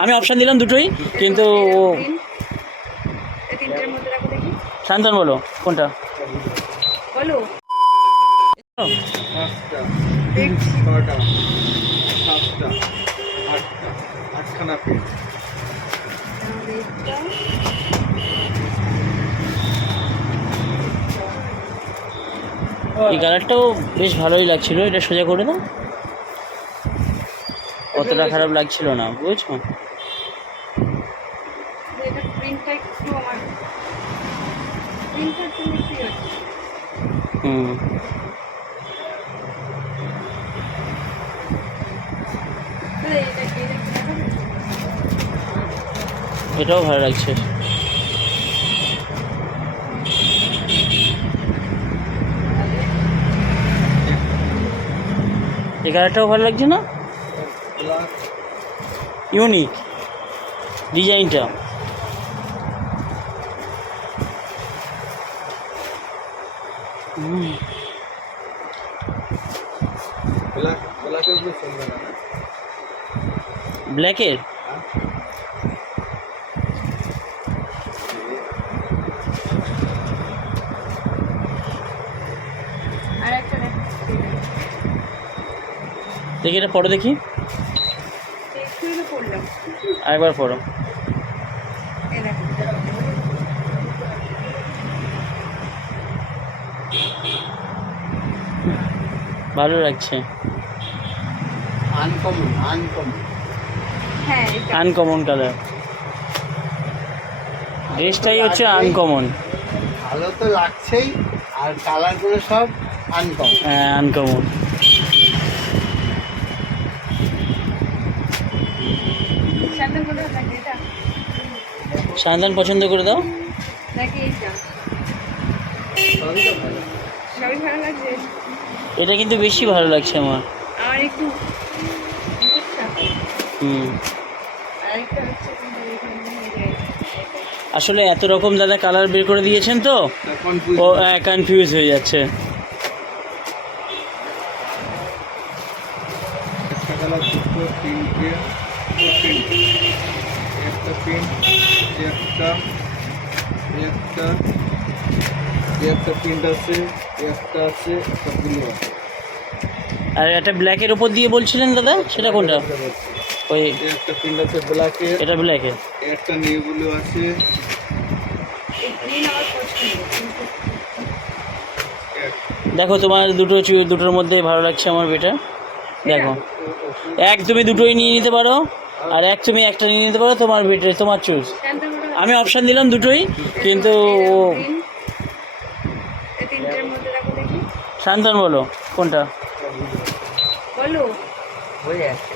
আমি অপশান দিলাম দুটোই কিন্তু শান্তন বলো কোনটা? বলো। আটখানা এই কালারটাও বেশ ভালোই লাগছিল এটা সোজা করে দাও। অতটা খারাপ লাগছিল না বুঝছ? এটা প্রিন্টটা একটু আমার প্রিন্টটা একটু বেশি আছে হুম। তাহলে এটা কি এটা কি দেখাবে? এটাও ভালো লাগছে। এই কালারটাও ভালো লাগছে না? ইউনিক ডিজাইনটা। ব্ল্যাকের? দেখো। এটা পড়ো দেখি। আরেকবার পড়ো। ভালো লাগছে। আনকমন আনকমন হ্যাঁ আনকমন কালার ড্রেসটাই হচ্ছে আনকমন ভালো তো লাগছেই। আর কালারগুলো সব আনকমন হ্যাঁ আনকমন সাবধান করে লাগে এটা সান্তান পছন্দ করে দাও। এটা কিন্তু বেশি ভালো লাগছে আমার। হুম। আসলে এত রকম দাদা কালার বের করে দিয়েছেন তো, ও কনফিউজ হয়ে যাচ্ছে। একটা কালার একটা পিন একটা একটা একটা প্রিন্ট আছে একটা আছে একটা ব্লু আছে। আর একটা ব্ল্যাকের ওপর দিয়ে বলছিলেন দাদা? সেটা কোনটা? ওই একটা প্রিন্ট আছে ব্ল্যাকে এটা ব্ল্যাকের একটা নিউ ব্লু আছে। দেখো তোমার দুটো দুটোর মধ্যে ভালো লাগছে আমার বেটা। দেখো। এক তুমি দুটোই নিয়ে নিতে পারো আর এক তুমি একটা নিয়ে নিতে পারো তোমার বেটার তোমার চুজ আমি অপশান দিলাম দুটোই কিন্তু শান্তন বলো কোনটা? বলো। হয়ে যাচ্ছে।